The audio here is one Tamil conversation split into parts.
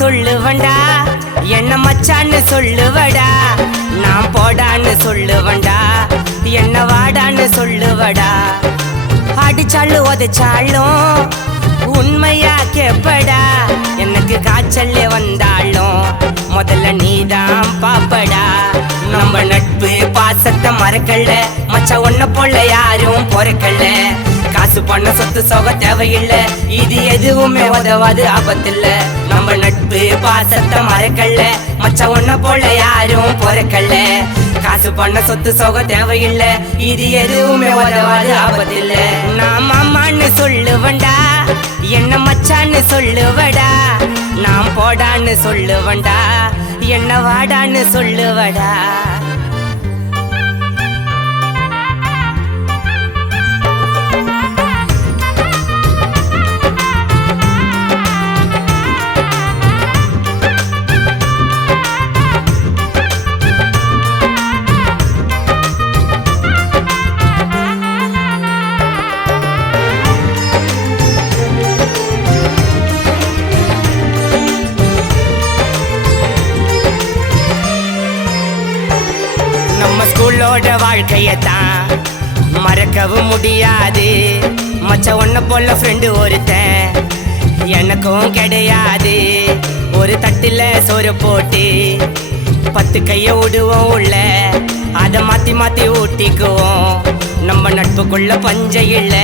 சொல்லுவண்டா, என்ன மச்சான்னு சொல்லுவடா. நான் போடான்னு சொல்லுவண்டா, என்ன வாடான்னு சொல்லுவடா. அடிச்சாலும் உதைச்சாலும் உண்மையா கேப்படா. எனக்கு காய்ச்சல் வந்தாலும் முதல்ல நீதான் பாப்படா. நம்ம நட்பு பாசத்தை மறக்கல மச்சா, ஒன்ன போல யாரும் பொறக்கல. காசு பண்ண சொத்து சோக தேவையில்ல, இது எதுவுமே உதவாது ஆபத்தில்ல. நம்ம நட்பு பாசத்தை மறக்கல மச்சா, ஒன்ன போல யாரும் பொறக்கல. காசு பண்ண சொத்து சோக தேவையில்ல, இது எதுவுமே உதவாது ஆபத்தில்ல. நான் மாமான்னு சொல்லுவண்டா, என்ன மச்சான்னு சொல்லுவடா. நான் போடான்னு சொல்லுவண்டா, என்ன வாடான்னு சொல்லுவடா. நம்ம ஸ்கூலோட வாழ்க்கையத்தான் மறக்கவும் முடியாது மச்ச. ஒன்ன போல ஃப்ரெண்டு ஒருத்தன் எனக்கும் கிடையாது. ஒரு தட்டுல சோறு போட்டு 10 கைய விடுவோம் உள்ள, அதை மாத்தி மாத்தி ஊட்டிக்குவோம். நம்ம நட்புக்குள்ள பஞ்ச இல்ல.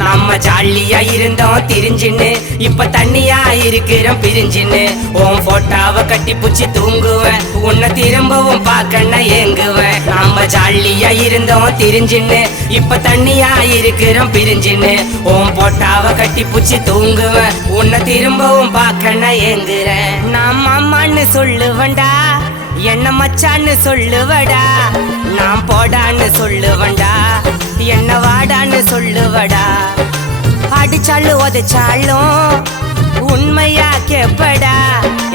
நம்ம ஜாலியா இருந்தோம் திரிஞ்சின்னு, இப்ப தண்ணியா இருக்கிறோம் பிரிஞ்சின்னு. உன் போட்டாவை கட்டி பூச்சி தூங்குவேன், உன்னை திரும்பவும் பார்க்கண்ண ஏங்குவேன். நம்ம ஜாலியா இருந்தோம் திரிஞ்சின்னு, இப்ப தண்ணியா இருக்கிறோம் பிரிஞ்சின்னு. உன் போட்டாவை கட்டி பூச்சி தூங்குவேன், உன்னை திரும்பவும் பார்க்கண்ண ஏங்குறேன். நான் மாமான்னு சொல்லுவண்டா, என்ன மச்சான்னு சொல்லுவடா. நான் போடான்னு சொல்லுவண்டா, என்ன வாடான்னு சொல்லுவடா. அடிச்சாலும் உதைச்சாலும் உண்மையா கேப்படா.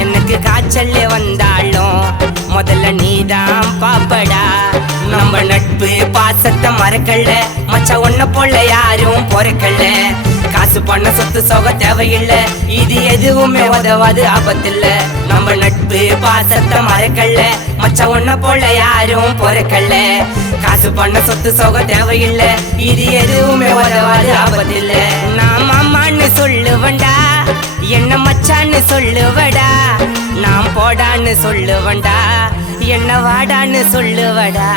எனக்கு காய்ச்சல் வந்தாலும் முதல்ல நீதான் பாப்படா. நம்ம நட்பு பாசத்தை மறக்கல மச்சா, ஒன்ன போல யாரும் பொறக்கல. காசு பண்ண சொத்து சோக தேவையில்ல, இது எதுவுமே உதவாது ஆபத்தில்ல. நம்ம நட்பு பாசத்தை மறக்கல மச்சா, ஒன்ன போல யாரும் பொறக்கல. காசு பண்ண சொத்து சோக தேவையில்ல, இது எதுவுமே உதவாது ஆபத்தில்ல. நான் மாமான்னு சொல்லுவண்டா, என்ன மச்சான்னு சொல்லுவடா. நான் போடான்னு சொல்லுவண்டா, என்ன வாடான்னு சொல்லுவடா.